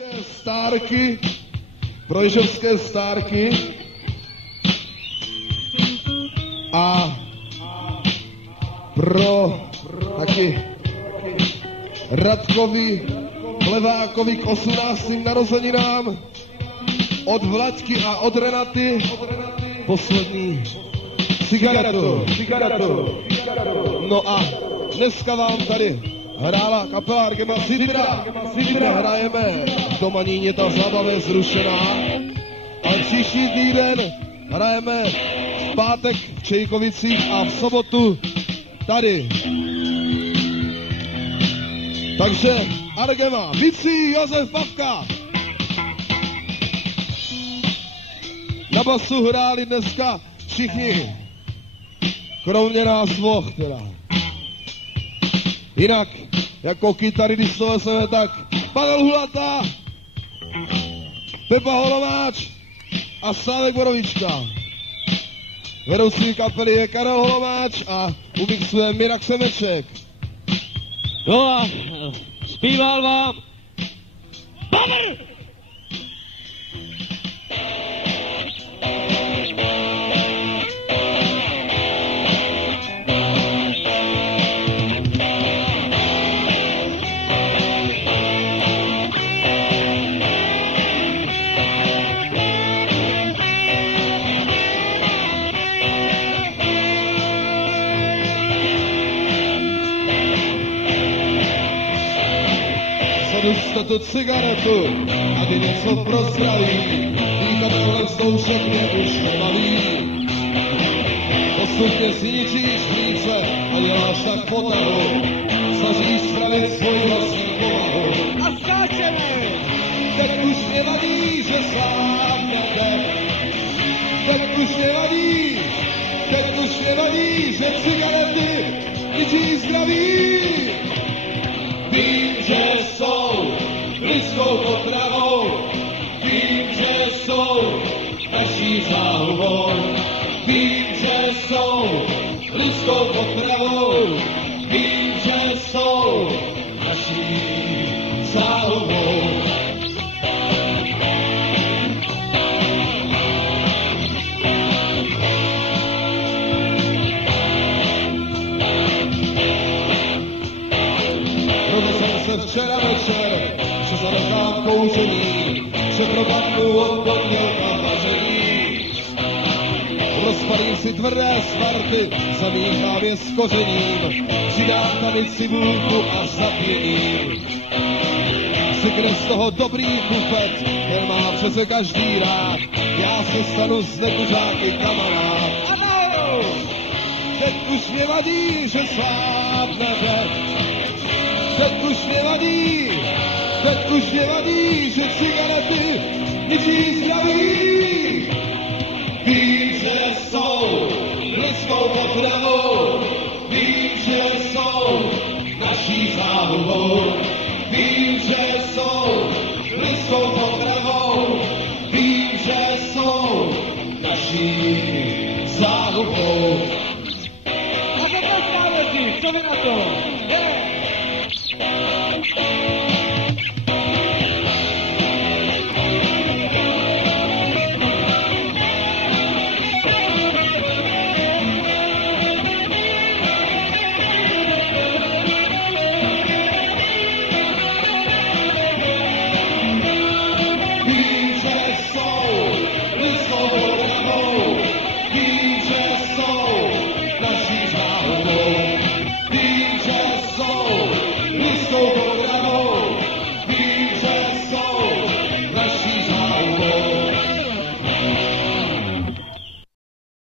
Stárky, pro jižovské stárky a pro taky Radkovi Plevákovi k 18. narozeninám od Vlaďky a od Renaty poslední cigaretu. No a dneska vám tady hrála kapela Argema Sidra. Hrajeme v Domaníně, ta zábava je zrušená. Ale příští týden hrajeme v pátek v Čejkovicích a v sobotu tady. Takže Argema, bicí Josef Pavka. Na basu hráli dneska všichni, kromě nás dvoch teda. Jinak, jako kytaridistové jsme tak Pavel Hulata, Pepa Holomáč a Slávek Borovička. Vedoucí kapely je Karel Holomáč a umixuje Mirak Semeček. No a zpíval vám Bummer! Zkuste tu cigaretu, aby něco pro zdraví, dýchat kolem zkoušek mě už nebaví. Postupně si ničíš plíce a děláš tak potahu, snažíš spravit svou vlastní povahu. A skáčeme! Teď už nevadí, že slábnete. Teď už nevadí, že cigarety ničí zdraví. Vím, že jsou lidskou potravou, vím, že jsou naší záhubou. Vím, že jsou lidskou potravou, vím, že jsou naší záhubou. Včera večer, že zanechám kouření, že propadnu od pondělka vaření. Rozpalím si tvrdé sparty, zamíchám je s kořením, přidám tanici vůlku a zapěním. Si kde z toho dobrý bufet, ten má přece každý rád, já se stanu z nekuřáky kamarád. Ano, teď už mě vadí, že slábnete. Teď už nevadí, že cigarety ničí